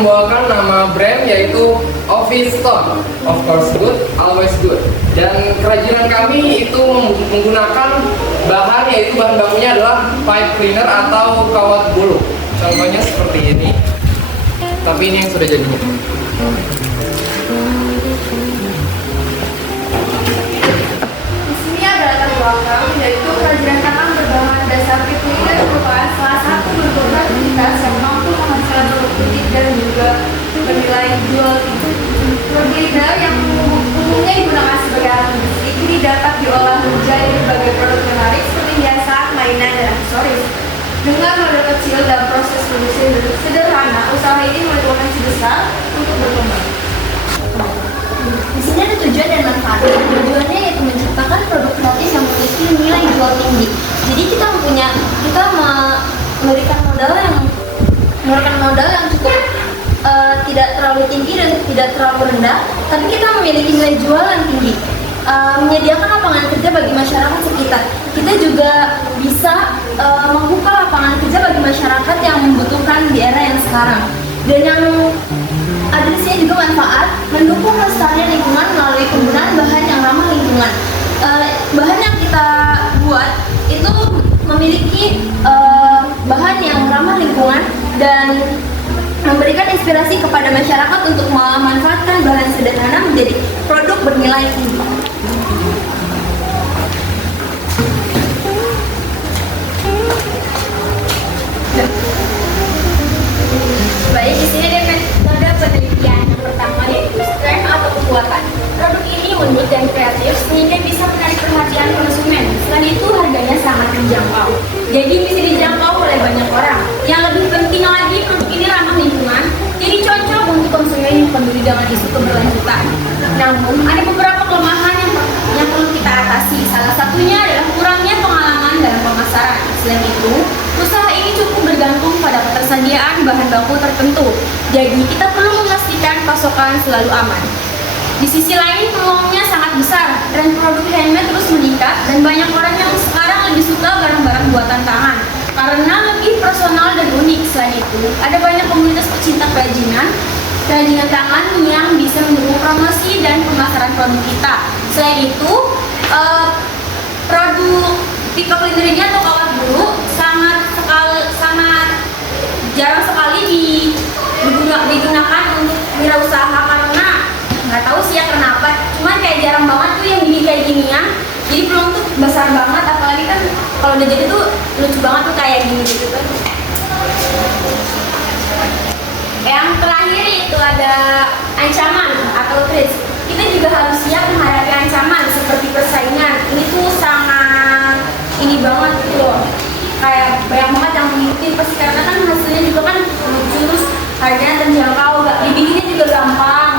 membawakan nama brand yaitu Office Stone. Of course good, always good. Dan kerajinan kami itu menggunakan bahan yaitu bahan bakunya adalah pipe cleaner atau kawat bulu. Contohnya seperti ini. Tapi ini yang sudah jadinya. Di sini ada latar belakang, yaitu kerajinan tangan berbahan dasar pipe cleaner merupakan salah satu berbagai aktivitas yang mampu menghasilkan produk unik dan juga bernilai jual tinggi. Pipe cleaner yang umumnya digunakan sebagai alat industri kini dapat diolah menjadi berbagai produk menarik seperti hiasan, mainan, dan aksesoris. Dengan modal kecil dan proses produksi sederhana, usaha ini memiliki potensi besar untuk berkembang. Di sini ada tujuan dan manfaat. Tujuannya yaitu menciptakan produk kreatif yang memiliki nilai jual tinggi. Jadi kita memberikan modal yang cukup tidak terlalu tinggi dan tidak terlalu rendah, tapi kita memiliki nilai jual yang tinggi. Menyediakan lapangan kerja bagi masyarakat sekitar. Kita juga bisa membuka lapangan kerja bagi masyarakat yang membutuhkan di era yang sekarang. Dan yang ada di sini juga manfaat mendukung kelestarian lingkungan melalui penggunaan bahan yang ramah lingkungan. Bahan yang kita buat itu memiliki bahan yang ramah lingkungan dan memberikan inspirasi kepada masyarakat untuk memanfaatkan bahan sederhana menjadi produk bernilai tinggi. Baik, di sini ada metode penelitian. Yang pertama yaitu strength atau kekuatan. Produk ini unik dan kreatif sehingga bisa menarik perhatian konsumen. Selain itu harganya sangat terjangkau. Jadi bisa dijangkau oleh banyak orang. Yang lebih penting lagi, produk ini ramah lingkungan. Jadi cocok untuk konsumen yang peduli dengan isu keberlanjutan. Namun ada beberapa kelemahan yang perlu kita atasi. Salah satunya adalah kurangnya pengalaman dalam pemasaran. Selain itu, usaha ini cukup bergantung pada ketersediaan bahan baku tertentu. Jadi kita perlu memastikan pasokan selalu aman. Di sisi lain, peluangnya sangat besar. Tren produk handmade terus meningkat dan banyak orang yang sekarang lebih suka barang-barang buatan tangan karena lebih personal dan unik. Selain itu, ada banyak komunitas pecinta kerajinan tangan yang bisa mendukung promosi dan pemasaran produk kita. Selain itu, produk pipe cleaner ini atau kawat bulu sangat jarang sekali digunakan untuk wirausaha karena nggak tahu sih ya kenapa. Cuman kayak jarang banget tuh yang bikin kayak ginian. Jadi peluang tuh besar banget, apalagi kan kalau udah jadi tuh lucu banget tuh kayak gini gitu kan. Yang terakhir itu ada ancaman atau risk. Kita juga harus siap menghadapi ancaman seperti persaingan. Ini tuh sangat ini banget gitu loh. Kayak banyak banget yang mengikuti pasti karena kan hasilnya juga kan lucu, terus harganya terjangkau, dibikinnya juga gampang.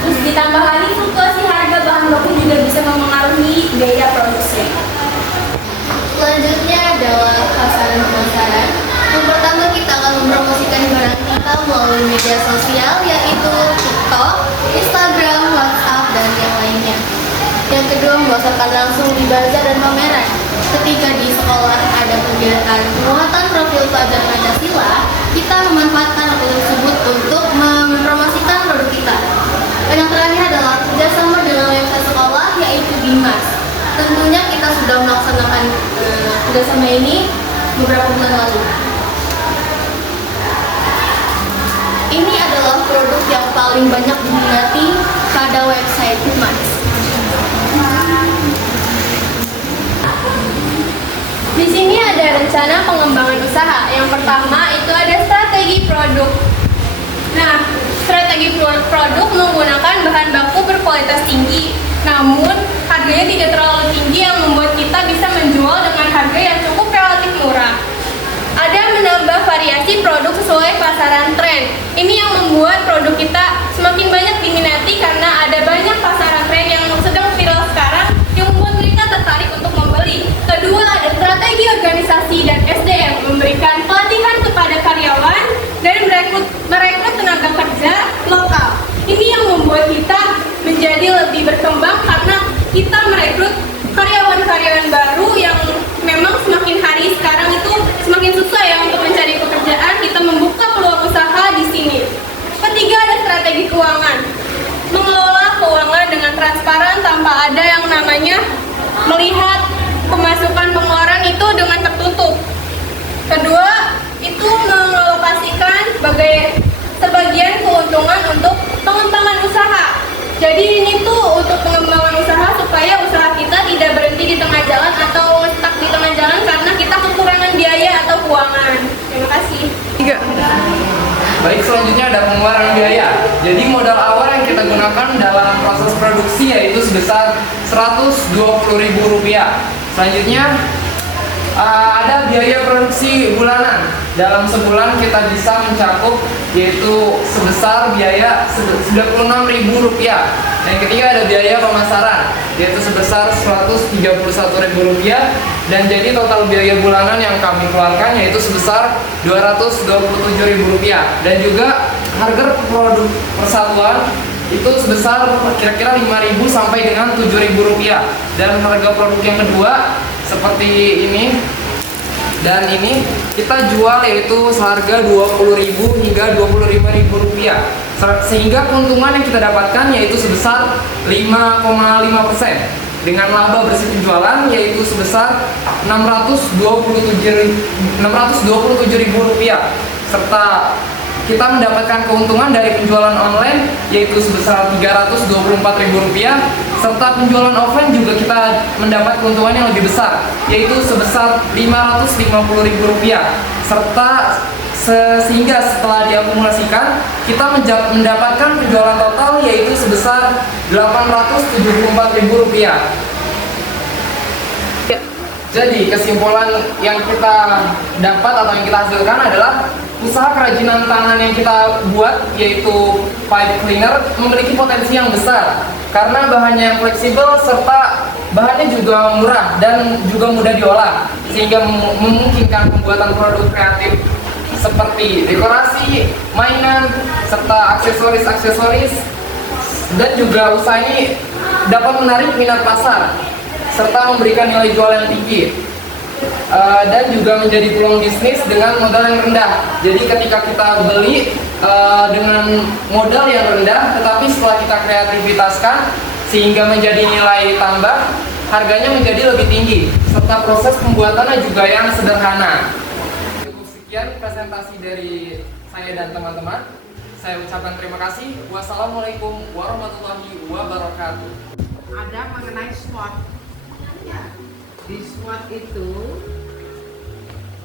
Terus ditambah lagi fluktuasi harga bahan baku juga bisa mempengaruhi biaya produksi. Selanjutnya adalah sasaran pemasaran. Yang pertama kita akan mempromosikan barang kita melalui media sosial yaitu TikTok, Instagram, WhatsApp, dan yang lainnya. Yang kedua, memasarkan langsung di bazar dan pameran. Ketika di sekolah ada kegiatan penguatan profil pelajar Pancasila, kita memanfaatkan waktu tersebut untuk mempromosikan produk kita. Dan yang terakhir adalah kerjasama dengan website sekolah yaitu Bimas. Tentunya kita sudah melaksanakan kerjasama ini beberapa bulan lalu. Ini adalah produk yang paling banyak diminati pada website Bimas. Di sini ada rencana pengembangan usaha. Yang pertama itu ada strategi produk. Nah, strategi produk menggunakan bahan baku berkualitas tinggi, namun harganya tidak terlalu tinggi yang membuat kita bisa menjual dengan harga yang cukup relatif murah. Ada menambah variasi produk sesuai pasaran tren. Ini yang membuat produk kita semakin banyak diminati karena ada banyak pasaran tren yang sedang viral sekarang yang membuat mereka tertarik untuk membeli. Kedua, ada strategi organisasi dan SDM, memberikan pelatihan kepada karyawan dan merekrut tenaga kerja lokal. Ini yang membuat kita menjadi lebih berkembang karena kita merekrut karyawan-karyawan baru yang memang semakin hari sekarang itu semakin susah ya untuk mencari pekerjaan. Kita membuka peluang usaha di sini. sebagian keuntungan untuk pengembangan usaha. Jadi ini tuh untuk pengembangan usaha supaya usaha kita tidak berhenti di tengah jalan atau stuck di tengah jalan karena kita kekurangan biaya atau keuangan. Terima kasih. Baik, selanjutnya ada pengeluaran biaya. Jadi modal awal yang kita gunakan dalam proses produksi yaitu sebesar Rp120.000. Selanjutnya ada biaya produksi bulanan. Dalam sebulan kita bisa mencakup yaitu sebesar biaya Rp96.000. Yang ketiga ada biaya pemasaran yaitu sebesar Rp131.000, dan jadi total biaya bulanan yang kami keluarkan yaitu sebesar Rp227.000, dan juga harga produk persatuan itu sebesar kira-kira Rp5.000 sampai dengan Rp7.000, dan harga produk yang kedua seperti ini dan ini kita jual yaitu seharga Rp20.000 hingga Rp25.000, sehingga keuntungan yang kita dapatkan yaitu sebesar 5,5% dengan laba bersih penjualan yaitu sebesar Rp627.000, serta kita mendapatkan keuntungan dari penjualan online yaitu sebesar Rp324.000, serta penjualan offline juga kita mendapat keuntungan yang lebih besar yaitu sebesar Rp550.000, serta sehingga setelah diakumulasikan kita mendapatkan penjualan total yaitu sebesar Rp874.000. Jadi kesimpulan yang kita dapat atau yang kita hasilkan adalah usaha kerajinan tangan yang kita buat yaitu pipe cleaner memiliki potensi yang besar karena bahannya yang fleksibel serta bahannya juga murah dan juga mudah diolah, sehingga memungkinkan pembuatan produk kreatif seperti dekorasi, mainan, serta aksesoris-aksesoris, dan juga usaha ini dapat menarik minat pasar serta memberikan nilai jual yang tinggi, dan juga menjadi peluang bisnis dengan modal yang rendah. Jadi ketika kita beli dengan modal yang rendah, tetapi setelah kita kreativitaskan sehingga menjadi nilai tambah, harganya menjadi lebih tinggi, serta proses pembuatannya juga yang sederhana. Cukup sekian presentasi dari saya dan teman-teman. Saya ucapkan terima kasih. Wassalamualaikum warahmatullahi wabarakatuh. Ada mengenai SWOT. Di SWOT itu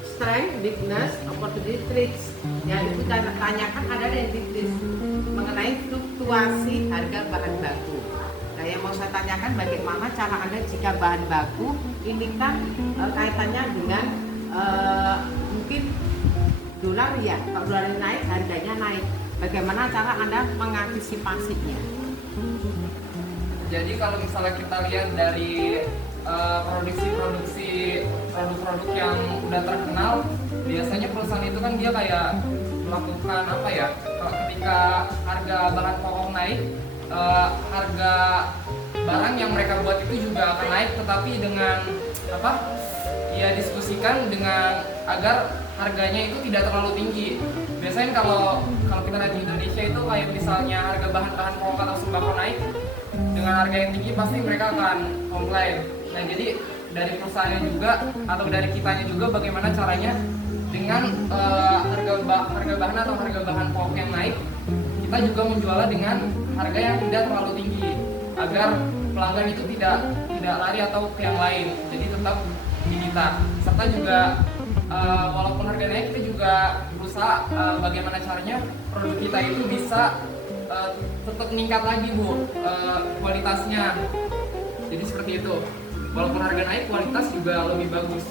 strength, weakness, opportunity, threats. Yang itu tanyakan ada yang mengenai fluktuasi harga bahan baku. Nah, yang mau saya tanyakan bagaimana cara Anda jika bahan baku ini kan kaitannya dengan mungkin dolar ya, kalau dolar naik harganya naik. Bagaimana cara Anda mengantisipasinya? Jadi kalau misalnya kita lihat dari produksi produk-produk yang udah terkenal, biasanya perusahaan itu kan dia kayak melakukan apa ya, ketika harga bahan pokok naik, harga barang yang mereka buat itu juga akan naik, tetapi dengan apa ya, diskusikan dengan agar harganya itu tidak terlalu tinggi. Biasanya kalau kita lihat di Indonesia itu kayak misalnya harga bahan-bahan pokok atau sembako naik dengan harga yang tinggi, pasti mereka akan komplain. Nah, jadi dari perusahaan juga atau dari kitanya juga bagaimana caranya dengan harga bahan atau harga bahan pokok yang naik, kita juga menjualnya dengan harga yang tidak terlalu tinggi agar pelanggan itu tidak lari atau ke yang lain, jadi tetap di kita. Serta juga walaupun harga naik, kita juga berusaha bagaimana caranya produk kita itu bisa tetap meningkat lagi Bu, kualitasnya. Jadi seperti itu, walaupun harga naik, kualitas juga lebih bagus.